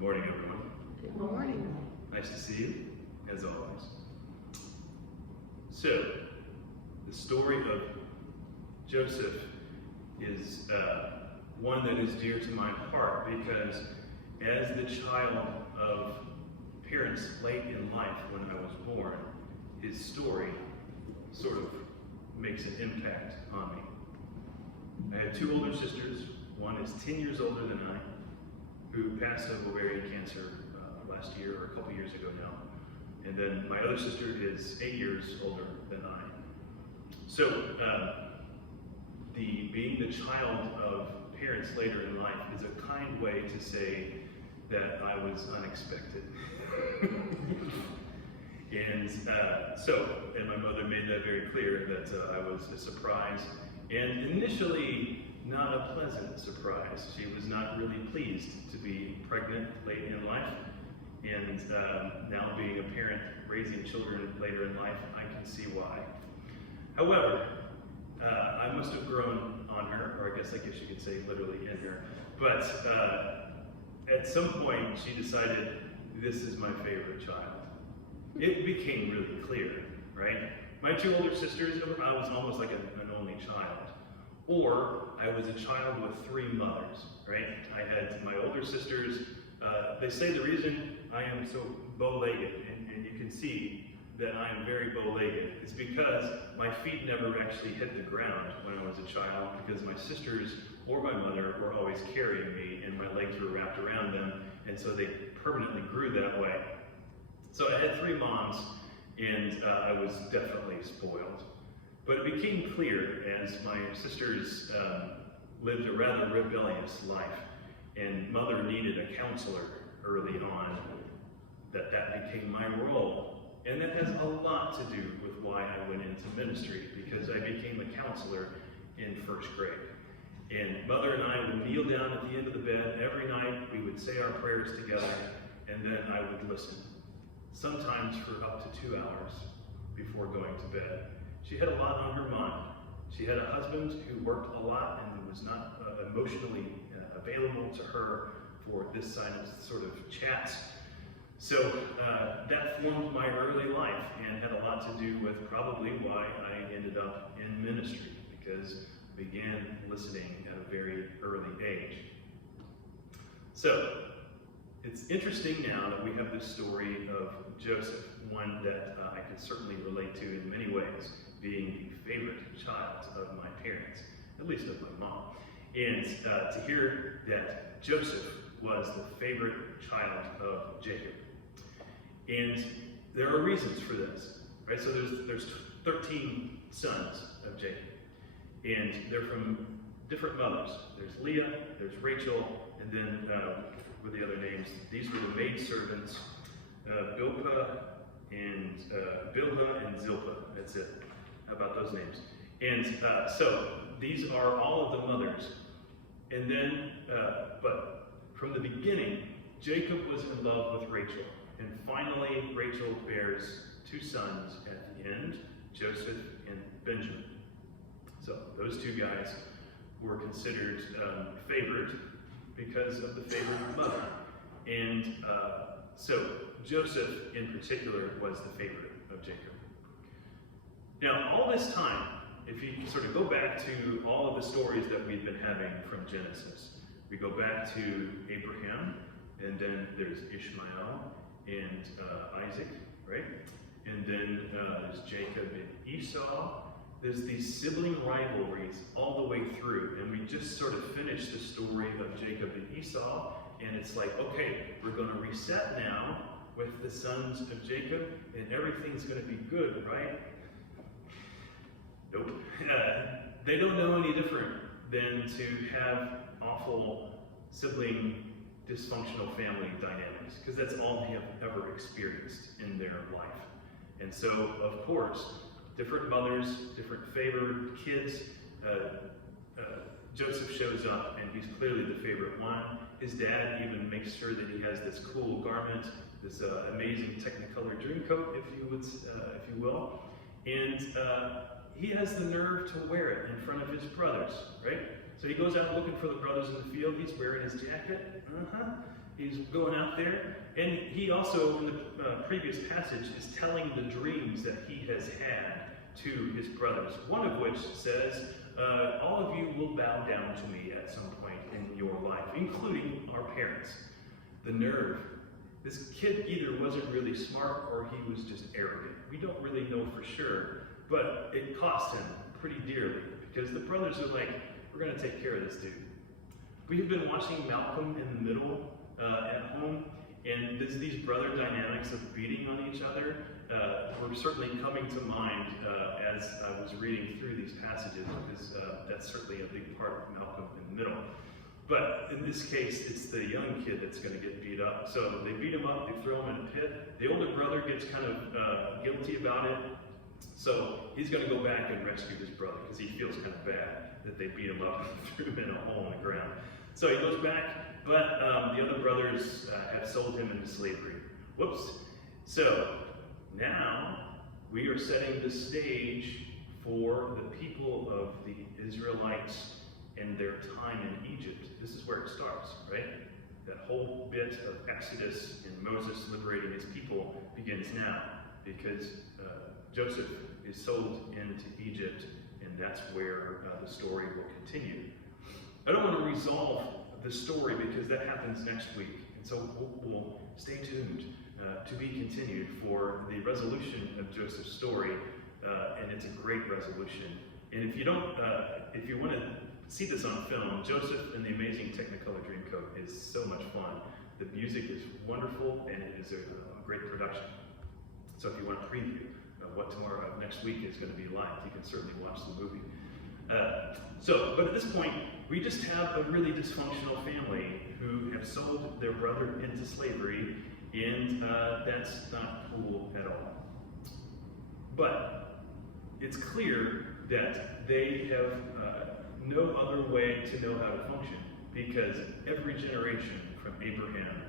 Good morning, everyone. Good morning. Nice to see you, as always. So, the story of Joseph is one that is dear to my heart because as the child of parents late in life when I was born, his story sort of makes an impact on me. I had two older sisters. One is 10 years older than I, who passed of ovarian cancer last year or a couple years ago now. And then my other sister is 8 years older than I. So, being the child of parents later in life is a kind way to say that I was unexpected. And my mother made that very clear that I was a surprise, and initially not a pleasant surprise. She was not really pleased to be pregnant late in life, and now being a parent, raising children later in life, I can see why. However, I must have grown on her, or I guess you could say literally in her, but at some point she decided, this is my favorite child. It became really clear, right? My two older sisters, I was almost like an only child. Or I was a child with three mothers, right? I had my older sisters, they say the reason I am so bow-legged, and you can see that I am very bow-legged, is because my feet never actually hit the ground when I was a child, because my sisters or my mother were always carrying me, and my legs were wrapped around them, and so they permanently grew that way. So I had three moms, and I was definitely spoiled. But it became clear as my sisters lived a rather rebellious life, and mother needed a counselor early on, that became my role. And that has a lot to do with why I went into ministry, because I became a counselor in first grade. And mother and I would kneel down at the end of the bed every night. We would say our prayers together, and then I would listen, sometimes for up to 2 hours before going to bed. She had a lot on her mind. She had a husband who worked a lot and was not emotionally available to her for this sort of chats. So that formed my early life and had a lot to do with probably why I ended up in ministry, because I began listening at a very early age. So it's interesting now that we have this story of Joseph, one that I can certainly relate to in many ways, being the favorite child of my parents, at least of my mom. And to hear that Joseph was the favorite child of Jacob. And there are reasons for this, right? So there's 13 sons of Jacob, and they're from different mothers. There's Leah, there's Rachel, and then what are the other names? These were the maidservants, Bilhah and Zilpah. That's it. How about those names? And so these are all of the mothers. And then, but from the beginning, Jacob was in love with Rachel. And finally, Rachel bears two sons at the end, Joseph and Benjamin. So those two guys were considered favored because of the favored mother. And so Joseph in particular was the favorite of Jacob. Now, all this time, if you sort of go back to all of the stories that we've been having from Genesis, we go back to Abraham, and then there's Ishmael and Isaac, right? And then there's Jacob and Esau. There's these sibling rivalries all the way through, and we just sort of finished the story of Jacob and Esau, and it's like, okay, we're going to reset now with the sons of Jacob, and everything's going to be good, right? Nope. They don't know any different than to have awful sibling dysfunctional family dynamics, because that's all they have ever experienced in their life. And so, of course, different mothers, different favored kids. Joseph shows up, and he's clearly the favorite one. His dad even makes sure that he has this cool garment, this amazing Technicolor Dreamcoat, if you will. And he has the nerve to wear it in front of his brothers, right? So he goes out looking for the brothers in the field. He's wearing his jacket, He's going out there, and he also, in the previous passage, is telling the dreams that he has had to his brothers, one of which says, all of you will bow down to me at some point in your life, including our parents. The nerve. This kid either wasn't really smart or he was just arrogant. We don't really know for sure, but it cost him pretty dearly because the brothers are like, we're going to take care of this dude. We have been watching Malcolm in the Middle at home, and these brother dynamics of beating on each other were certainly coming to mind as I was reading through these passages, because that's certainly a big part of Malcolm in the Middle. But in this case, it's the young kid that's going to get beat up. So they beat him up, they throw him in a pit. The older brother gets kind of guilty about it. So he's going to go back and rescue his brother because he feels kind of bad that they beat him up and threw him in a hole in the ground. So he goes back, but the other brothers have sold him into slavery. Whoops. So now we are setting the stage for the people of the Israelites in their time in Egypt. This is where it starts, right? That whole bit of Exodus and Moses liberating his people begins now, because Joseph is sold into Egypt, and that's where the story will continue. I don't want to resolve the story because that happens next week, and so we'll stay tuned to be continued for the resolution of Joseph's story, and it's a great resolution. And if you don't, if you want to see this on film, Joseph and the Amazing Technicolor Dreamcoat is so much fun. The music is wonderful, and it is a great production. So if you want a preview of what next week is going to be like, you can certainly watch the movie. But at this point, we just have a really dysfunctional family who have sold their brother into slavery, and that's not cool at all. But it's clear that they have no other way to know how to function, because every generation from Abraham,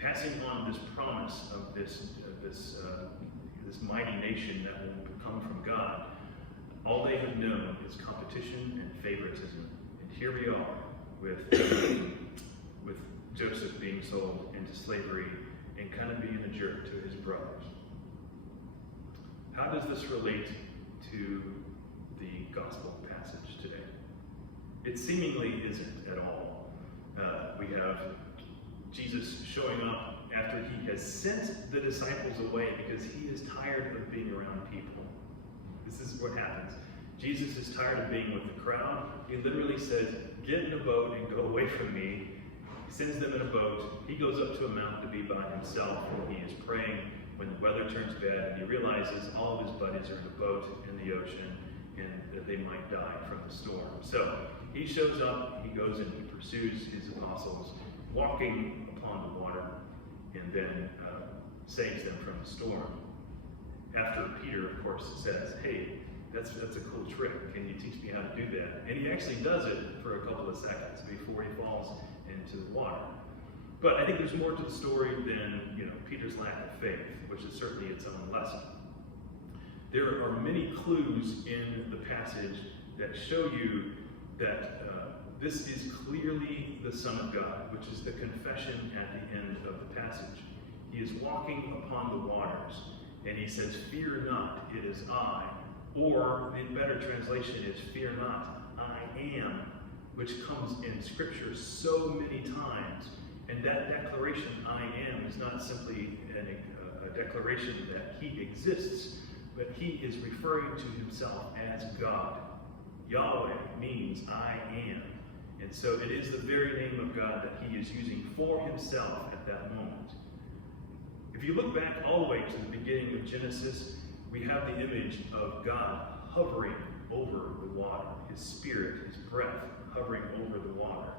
passing on this promise of this mighty nation that will come from God, all they have known is competition and favoritism. And here we are with Joseph being sold into slavery and kind of being a jerk to his brothers. How does this relate to the gospel passage today? It seemingly isn't at all. We have Jesus showing up after he has sent the disciples away because he is tired of being around people. This is what happens. Jesus is tired of being with the crowd. He literally says, get in a boat and go away from me. He sends them in a boat. He goes up to a mountain to be by himself, and he is praying when the weather turns bad, and he realizes all of his buddies are in a boat in the ocean, and that they might die from the storm. So he shows up, he goes and he pursues his apostles, walking upon the water, and then saves them from the storm. After Peter, of course, says, hey, that's a cool trick. Can you teach me how to do that? And he actually does it for a couple of seconds before he falls into the water. But I think there's more to the story than Peter's lack of faith, which is certainly its own lesson. There are many clues in the passage that show you that this is clearly the Son of God, which is the confession at the end of the passage. He is walking upon the waters, and he says, fear not, it is I. Or, in better translation, is fear not, I am, which comes in Scripture so many times. And that declaration, I am, is not simply a declaration that he exists, but he is referring to himself as God. Yahweh means I am. And so it is the very name of God that he is using for himself at that moment. If you look back all the way to the beginning of Genesis, we have the image of God hovering over the water, his spirit, his breath hovering over the water.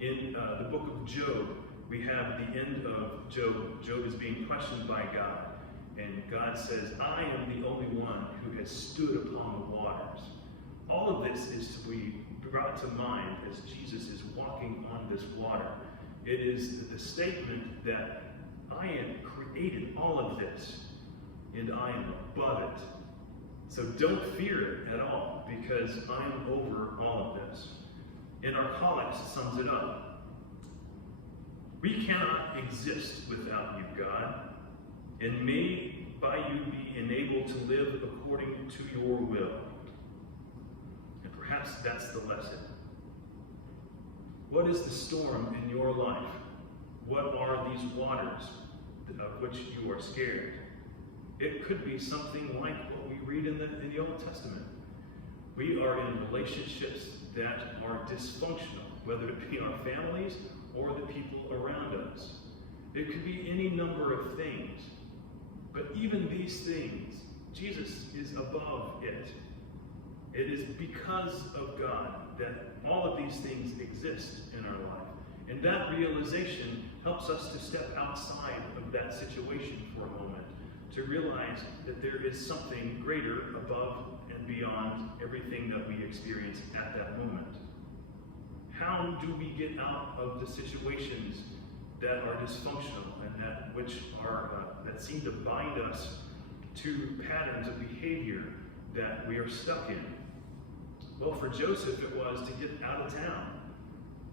In the book of Job, we have the end of Job. Job is being questioned by God, and God says, I am the only one who has stood upon the waters. All of this is to be brought to mind as Jesus is walking on this water. It is the statement that I am created all of this, and I am above it. So don't fear it at all, because I'm over all of this. And our collect sums it up. We cannot exist without you, God, and may by you be enabled to live according to your will. And perhaps that's the lesson. What is the storm in your life? What are these waters of which you are scared? It could be something like what we read in the Old Testament. We are in relationships that are dysfunctional, whether it be our families or the people around us. It could be any number of things. But even these things, Jesus is above it. It is because of God that all of these things exist in our life. And that realization helps us to step outside of that situation for a moment, to realize that there is something greater above and beyond everything that we experience at that moment. How do we get out of the situations that are dysfunctional and that seem to bind us to patterns of behavior that we are stuck in? Well, for Joseph, it was to get out of town,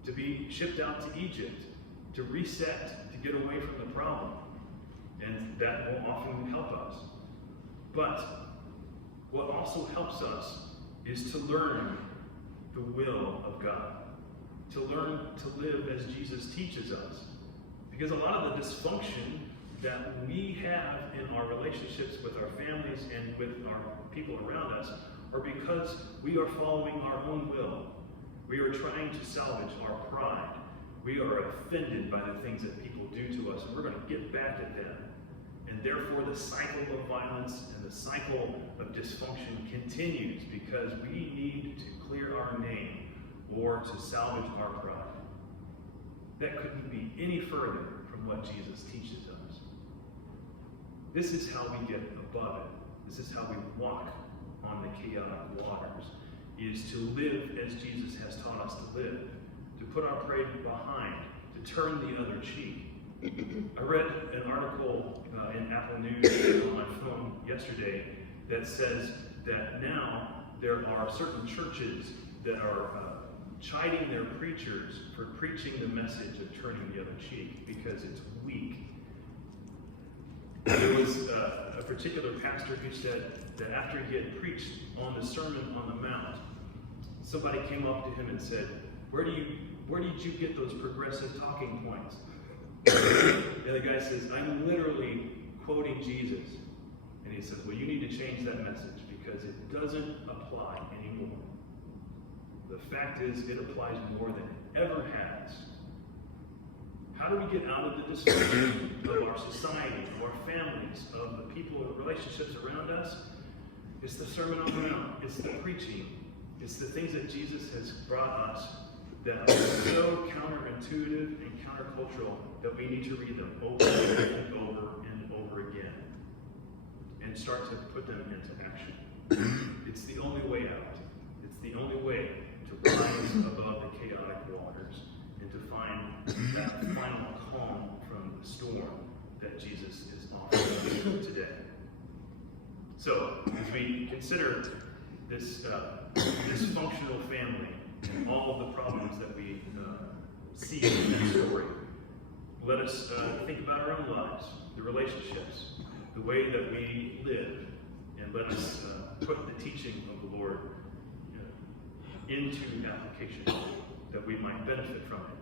to be shipped out to Egypt, to reset, to get away from the problem. And that will often help us. But what also helps us is to learn the will of God, to learn to live as Jesus teaches us. Because a lot of the dysfunction that we have in our relationships with our families and with our people around us are because we are following our own will. We are trying to salvage our pride. We are offended by the things that people do to us, and we're going to get back at them. And therefore the cycle of violence and the cycle of dysfunction continues because we need to clear our name or to salvage our pride. That couldn't be any further from what Jesus teaches us. This is how we get above it. This is how we walk on the chaotic waters, is to live as Jesus has taught us to live, to put our pride behind, to turn the other cheek. I read an article in Apple News on my phone yesterday that says that now there are certain churches that are chiding their preachers for preaching the message of turning the other cheek because it's weak. There was a particular pastor who said that after he had preached on the Sermon on the Mount, somebody came up to him and said, where did you get those progressive talking points? The other guy says, I'm literally quoting Jesus. And he says, well, you need to change that message because it doesn't apply anymore. The fact is, it applies more than it ever has. How do we get out of the dysfunction of our society, of our families, of the people, the relationships around us? It's the Sermon on the Mount. It's the preaching. It's the things that Jesus has brought us that are so counterintuitive and countercultural that we need to read them over and over and over again and start to put them into action. It's the only way out. It's the only way to rise above the chaotic waters and to find that final calm from the storm that Jesus is offering today. So, as we consider this dysfunctional family and all of the problems that we see in that story, let us think about our own lives, the relationships, the way that we live, and let us put the teaching of the Lord into application that we might benefit from it.